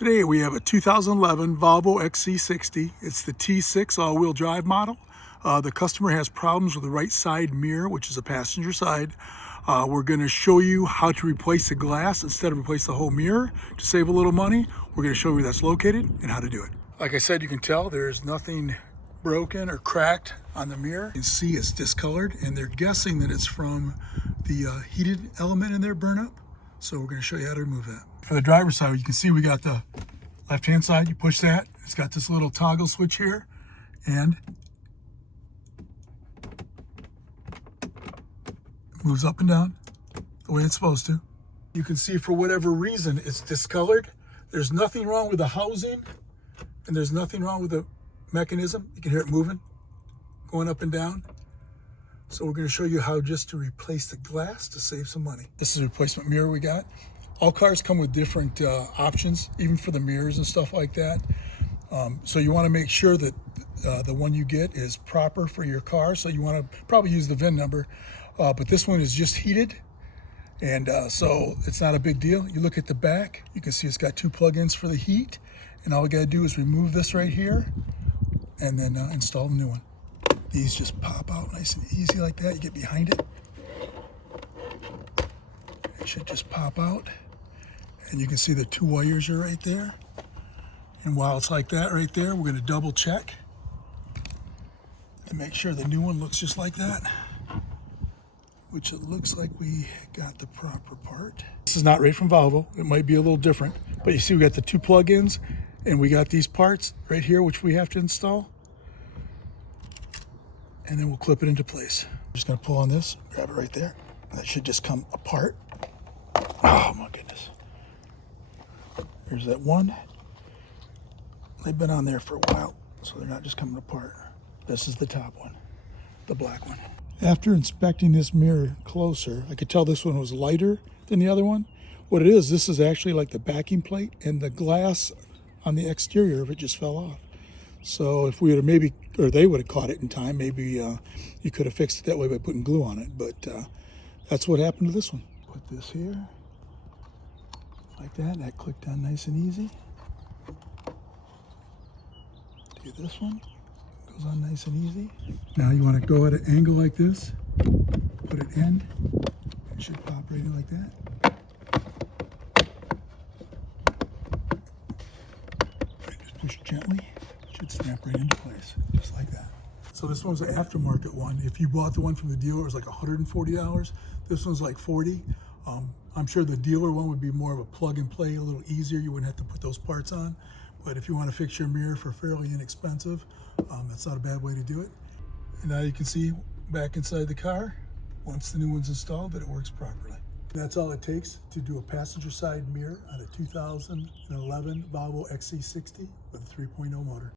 Today we have a 2011 Volvo XC60. It's the T6 all-wheel drive model. The customer has problems with the right side mirror, which is a passenger side. We're going to show you how to replace the glass instead of replace the whole mirror to save a little money. We're going to show you where that's located and how to do it. Like I said, you can tell there's nothing broken or cracked on the mirror. You can see it's discolored, and they're guessing that it's from the heated element in there burn up. So we're going to show you how to remove that. For the driver's side, you can see we got the left-hand side. You push that. It's got this little toggle switch here, and it moves up and down the way it's supposed to. You can see for whatever reason it's discolored. There's nothing wrong with the housing, and there's nothing wrong with the mechanism. You can hear it moving, going up and down. So we're going to show you how just to replace the glass to save some money. This is a replacement mirror we got. All cars come with different options, even for the mirrors and stuff like that. So you want to make sure that the one you get is proper for your car. So you want to probably use the VIN number, but this one is just heated. And so it's not a big deal. You look at the back, you can see it's got 2 plug-ins for the heat. And all we got to do is remove this right here and then install the new one. These just pop out nice and easy like that. You get behind it. It should just pop out. And you can see the 2 wires are right there. And while it's like that right there, we're going to double check to make sure the new one looks just like that, which it looks like we got the proper part. This is not right from Volvo. It might be a little different, but you see we got the 2 plug-ins and we got these parts right here, which we have to install. And then we'll clip it into place. I'm just going to pull on this, grab it right there. That should just come apart. Oh my goodness. There's that one. They've been on there for a while, so they're not just coming apart. This is the top one, the black one. After inspecting this mirror closer, I could tell this one was lighter than the other one. What it is, this is actually like the backing plate, and the glass on the exterior of it just fell off. So if we would have maybe, or they would have caught it in time, maybe you could have fixed it that way by putting glue on it. But that's what happened to this one. Put this here, like that. That clicked on nice and easy. Do this one, goes on nice and easy. Now you want to go at an angle like this, put it in. It should pop right in like that. Just push gently. Should snap right into place, just like that. So this one's an aftermarket one. If you bought the one from the dealer, it was like $140. This one's like $40. I'm sure the dealer one would be more of a plug and play, a little easier. You wouldn't have to put those parts on. But if you want to fix your mirror for fairly inexpensive, that's not a bad way to do it. And now you can see back inside the car, once the new one's installed, that it works properly. That's all it takes to do a passenger side mirror on a 2011 Volvo XC60 with a 3.0 motor.